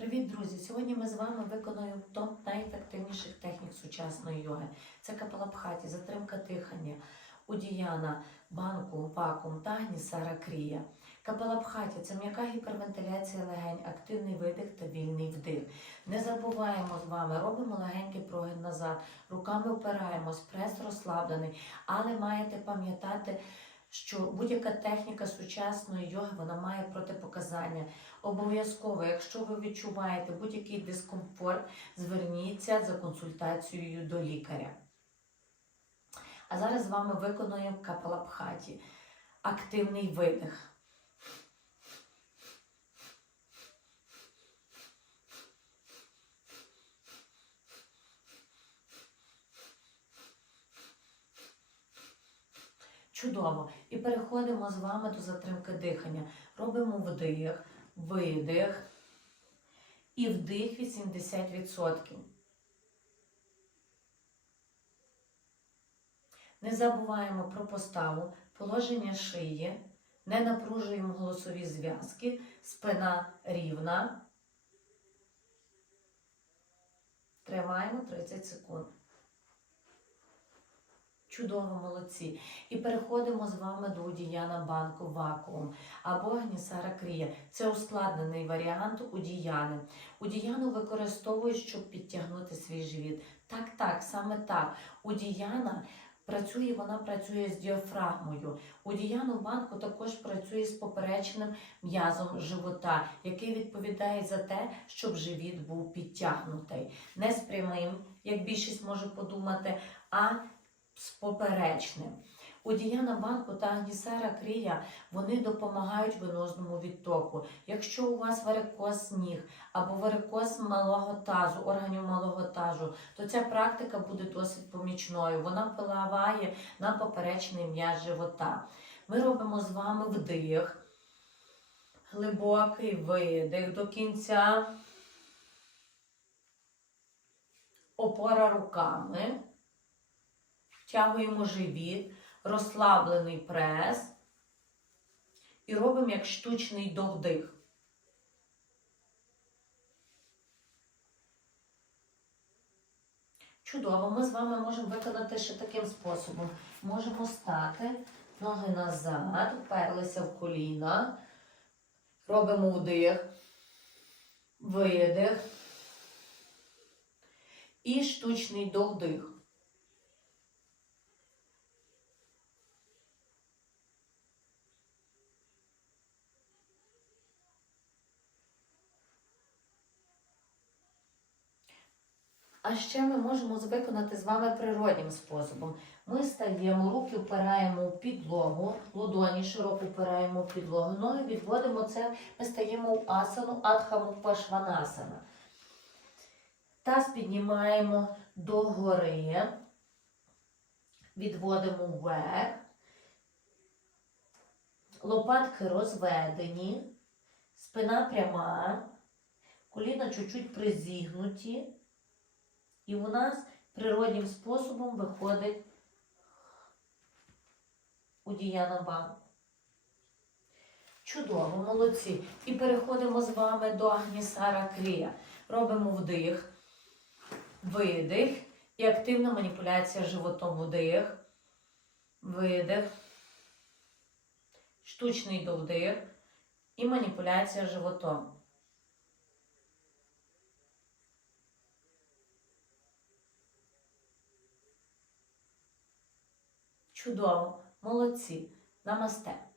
Привіт, друзі! Сьогодні ми з вами виконуємо топ найефективніших технік сучасної йоги. Це капалабхаті, затримка дихання, удіяна, банку, вакуум та гнісара крія. Капалабхаті це м'яка гіпервентиляція легень, активний видих та вільний вдих. Не забуваємо з вами, робимо легенький прогин назад, руками опираємось, прес розслаблений, але маєте пам'ятати, що будь-яка техніка сучасної йоги вона має протипоказання. Обов'язково, якщо ви відчуваєте будь-який дискомфорт, зверніться за консультацією до лікаря. А зараз з вами виконуємо капалабхаті. Активний видих. Чудово. І переходимо з вами до затримки дихання. Робимо вдих, видих і вдих 80%. Не забуваємо про поставу, положення шиї, не напружуємо голосові зв'язки, спина рівна. Тримаємо 30 секунд. Чудово, молодці. І переходимо з вами до удіяна банку вакуум або гнісара крія. Це ускладнений варіант удіяни. Удіяну використовують, щоб підтягнути свій живіт. Так, так, саме так. Удіяна працює, вона працює з діафрагмою. Удіяну банку також працює з поперечним м'язом живота, який відповідає за те, щоб живіт був підтягнутий. Не з прямим, як більшість може подумати, а з поперечним. Удіяна банку та агнісера крія вони допомагають венозному відтоку. Якщо у вас варикоз ніг або варикоз малого тазу, органів малого тазу, то ця практика буде досить помічною. Вона впливає на поперечний м'яз живота. Ми робимо з вами вдих, глибокий видих до кінця, опора руками. Втягуємо живіт, розслаблений прес і робимо як штучний довдих. Чудово, ми з вами можемо виконати ще таким способом. Можемо стати, ноги назад, вперлися в коліна, робимо вдих, видих і штучний довдих. А ще ми можемо виконати з вами природнім способом. Ми стаємо, руки впираємо в підлогу, ладоні широко впираємо в підлогу, ноги відводимо це, ми стаємо в асану Адхамупашванасана. Таз піднімаємо догори, відводимо вверх, лопатки розведені, спина пряма, коліна чуть-чуть призігнуті. І у нас природнім способом виходить удіяна банк. Чудово, молодці. І переходимо з вами до Агнісара Крія. Робимо вдих, видих і активна маніпуляція животом вдих, видих, штучний довдих і маніпуляція животом. Чудово, молодці. Намасте.